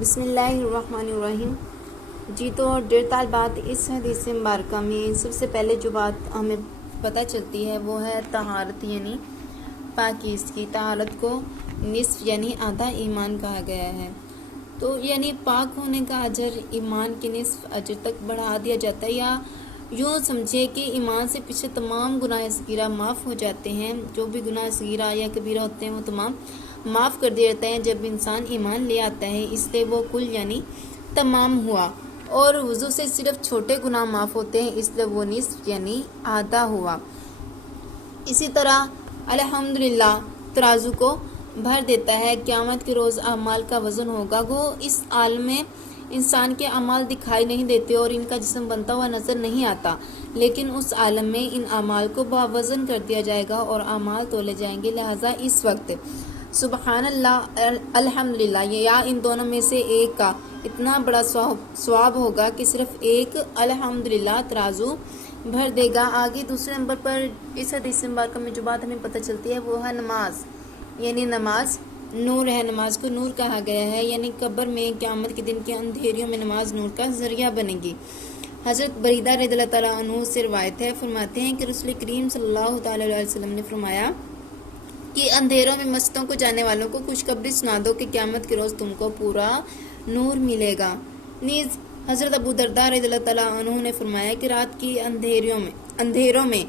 بسم اللہ الرحمن الرحیم۔ جی تو ڈیڑھ طالبات اس حدیث مبارکہ میں سب سے پہلے جو بات ہمیں پتہ چلتی ہے وہ ہے طہارت یعنی پاکیزگی۔ طہارت کو نصف یعنی آدھا ایمان کہا گیا ہے، تو یعنی پاک ہونے کا اجر ایمان کے نصف اجر تک بڑھا دیا جاتا ہے، یا یوں سمجھے کہ ایمان سے پیچھے تمام گناہ صغیرہ معاف ہو جاتے ہیں۔ جو بھی گناہ صغیرہ یا کبیرہ ہوتے ہیں وہ تمام معاف کر دیے جاتے ہیں جب انسان ایمان لے آتا ہے، اس لیے وہ کل یعنی تمام ہوا۔ اور وضو سے صرف چھوٹے گناہ معاف ہوتے ہیں، اس لیے وہ نصف یعنی آدھا ہوا۔ اسی طرح الحمدللہ ترازو کو بھر دیتا ہے۔ قیامت کے روز اعمال کا وزن ہوگا، وہ اس عالم میں انسان کے اعمال دکھائی نہیں دیتے اور ان کا جسم بنتا ہوا نظر نہیں آتا، لیکن اس عالم میں ان اعمال کو باوزن کر دیا جائے گا اور اعمال تولے جائیں گے۔ لہٰذا اس وقت سبحان اللہ الحمدللہ یا ان دونوں میں سے ایک کا اتنا بڑا ثواب ہوگا کہ صرف ایک الحمدللہ ترازو بھر دے گا۔ آگے دوسرے نمبر پر اس حدیث مبارکہ میں جو بات ہمیں پتہ چلتی ہے وہ ہے نماز، یعنی نماز نور ہے۔ نماز کو نور کہا گیا ہے، یعنی قبر میں قیامت کے دن کے اندھیریوں میں نماز نور کا ذریعہ بنے گی۔ حضرت بریدہ رضی اللہ تعالیٰ عنہ سے روایت ہے، فرماتے ہیں کہ رسول کریم صلی اللہ تعالیٰ علیہ وسلم نے فرمایا کہ اندھیروں میں مسجدوں کو جانے والوں کو خوشخبری سنا دو کہ قیامت کے روز تم کو پورا نور ملے گا۔ نیز حضرت ابو درداء رضی اللہ تعالیٰ عنہ نے فرمایا کہ رات کی اندھیروں میں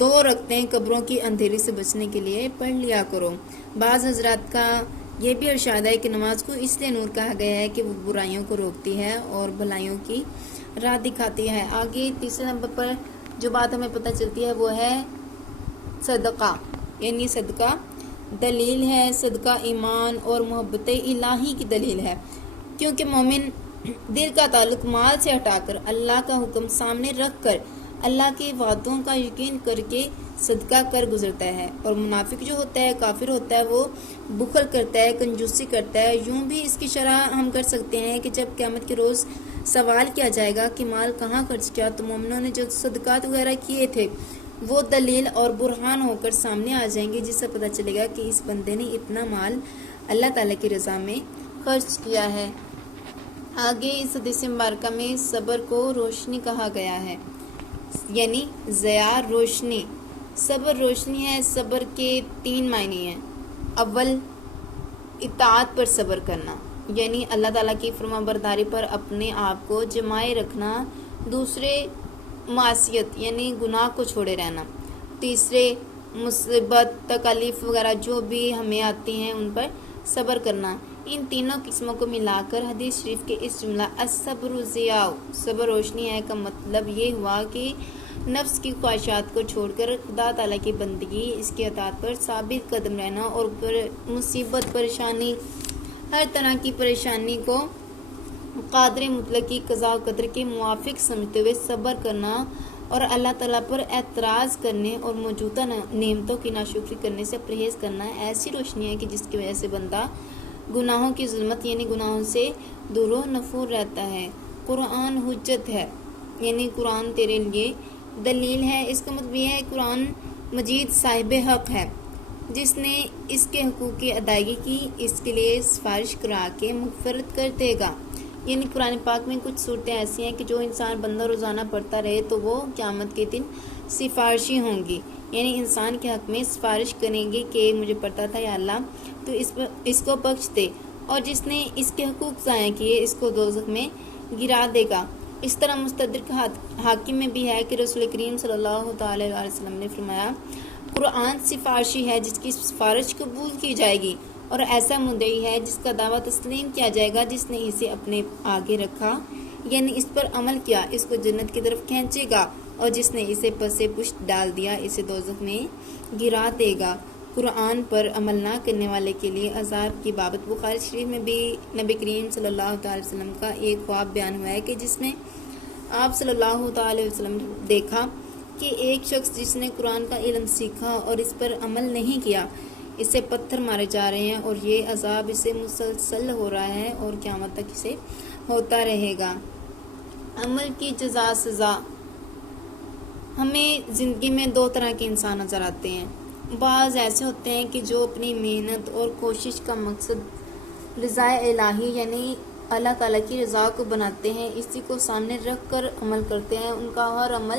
2 رکعتیں قبروں کی اندھیری سے بچنے کے لیے پڑھ لیا کرو۔ بعض حضرات کا یہ بھی ارشاد ہے کہ نماز کو اس لیے نور کہا گیا ہے کہ وہ برائیوں کو روکتی ہے اور بھلائیوں کی راہ دکھاتی ہے۔ آگے تیسرے نمبر پر جو بات ہمیں پتہ چلتی ہے وہ ہے صدقہ، یعنی صدقہ دلیل ہے۔ صدقہ ایمان اور محبت الہی کی دلیل ہے، کیونکہ مومن دل کا تعلق مال سے ہٹا کر اللہ کا حکم سامنے رکھ کر اللہ کے وعدوں کا یقین کر کے صدقہ کر گزرتا ہے، اور منافق جو ہوتا ہے، کافر ہوتا ہے، وہ بخل کرتا ہے، کنجوسی کرتا ہے۔ یوں بھی اس کی شرح ہم کر سکتے ہیں کہ جب قیامت کے روز سوال کیا جائے گا کہ مال کہاں خرچ کیا، تو مومنوں نے جو صدقات وغیرہ کیے تھے وہ دلیل اور برہان ہو کر سامنے آ جائیں گے، جس سے پتہ چلے گا کہ اس بندے نے اتنا مال اللہ تعالیٰ کی رضا میں خرچ کیا ہے۔ آگے اس حدیث مبارکہ میں صبر کو روشنی کہا گیا ہے، یعنی ضیاء روشنی۔ صبر روشنی ہے۔ صبر کے 3 معنی ہیں۔ اول اطاعت پر صبر کرنا، یعنی اللہ تعالیٰ کی فرما برداری پر اپنے آپ کو جمائے رکھنا۔ دوسرے معصیت یعنی گناہ کو چھوڑے رہنا۔ تیسرے مصیبت تکالیف وغیرہ جو بھی ہمیں آتی ہیں ان پر صبر کرنا۔ ان تینوں قسموں کو ملا کر حدیث شریف کے اس جملہ الصبر ضیاء صبر روشنی ہے کا مطلب یہ ہوا کہ نفس کی خواہشات کو چھوڑ کر خدا تعالیٰ کی بندگی، اس کی اطاعت پر ثابت قدم رہنا، اور مصیبت پریشانی ہر طرح کی پریشانی کو قادر مطلق کی قضاء و قدر کے موافق سمجھتے ہوئے صبر کرنا، اور اللہ تعالیٰ پر اعتراض کرنے اور موجودہ نعمتوں کی ناشکری کرنے سے پرہیز کرنا ایسی روشنی ہے کہ جس کی وجہ سے بندہ گناہوں کی ظلمت یعنی گناہوں سے دور و نفور رہتا ہے۔ قرآن حجت ہے، یعنی قرآن تیرے لیے دلیل ہے۔ اس کا مطلب یہ ہے قرآن مجید صاحب حق ہے، جس نے اس کے حقوق کی ادائیگی کی، اس کے لیے سفارش کرا کے مغفرت کر دے گا۔ یعنی قرآن پاک میں کچھ صورتیں ایسی ہیں کہ جو انسان بندہ روزانہ پڑھتا رہے تو وہ قیامت کے دن سفارشی ہوں گی، یعنی انسان کے حق میں سفارش کریں گے کہ مجھے پڑھتا تھا یا اللہ تو اس کو بخش دے، اور جس نے اس کے حقوق ضائع کیے اس کو دوزخ میں گرا دے گا۔ اس طرح مستدرک حاکم میں بھی ہے کہ رسول کریم صلی اللہ تعالی علیہ وسلم نے فرمایا قرآن سفارشی ہے جس کی سفارش قبول کی جائے گی، اور ایسا مدعی ہے جس کا دعویٰ تسلیم کیا جائے گا جس نے اسے اپنے آگے رکھا، یعنی اس پر عمل کیا، اس کو جنت کی طرف کھینچے گا، اور جس نے اسے پس پشت ڈال دیا اسے دوزخ میں گرا دے گا۔ قرآن پر عمل نہ کرنے والے کے لیے عذاب کی بابت بخاری شریف میں بھی نبی کریم صلی اللہ تعالی وسلم کا ایک خواب بیان ہوا ہے کہ جس میں آپ صلی اللہ تعالی وسلم نے دیکھا کہ ایک شخص جس نے قرآن کا علم سیکھا اور اس پر عمل نہیں کیا، اسے پتھر مارے جا رہے ہیں، اور یہ عذاب اسے مسلسل ہو رہا ہے اور قیامت تک اسے ہوتا رہے گا۔ عمل کی جزا سزا۔ ہمیں زندگی میں 2 طرح کے انسان نظر آتے ہیں۔ بعض ایسے ہوتے ہیں کہ جو اپنی محنت اور کوشش کا مقصد رضا الہی یعنی اللہ تعالیٰ کی رضا کو بناتے ہیں، اسی کو سامنے رکھ کر عمل کرتے ہیں، ان کا ہر عمل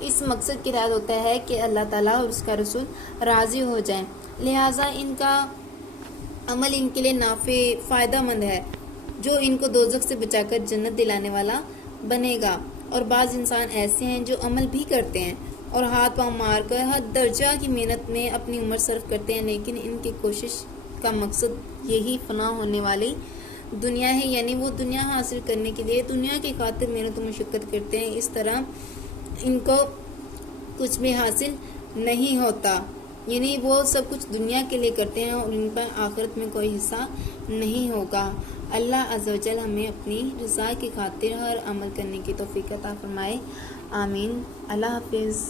اس مقصد کے تحت ہوتا ہے کہ اللہ تعالیٰ اور اس کا رسول راضی ہو جائیں، لہٰذا ان کا عمل ان کے لیے نافع فائدہ مند ہے، جو ان کو دوزخ سے بچا کر جنت دلانے والا بنے گا۔ اور بعض انسان ایسے ہیں جو عمل بھی کرتے ہیں اور ہاتھ پاؤں مار کر ہر درجہ کی محنت میں اپنی عمر صرف کرتے ہیں، لیکن ان کی کوشش کا مقصد یہی فنا ہونے والی دنیا ہے، یعنی وہ دنیا حاصل کرنے کے لیے دنیا کی خاطر محنت و مشقت کرتے ہیں، اس طرح ان کو کچھ بھی حاصل نہیں ہوتا، یعنی وہ سب کچھ دنیا کے لیے کرتے ہیں اور ان کا آخرت میں کوئی حصہ نہیں ہوگا۔ اللہ عز و جل ہمیں اپنی رضا کی خاطر ہر عمل کرنے کی توفیق عطا فرمائے، آمین۔ اللہ حافظ۔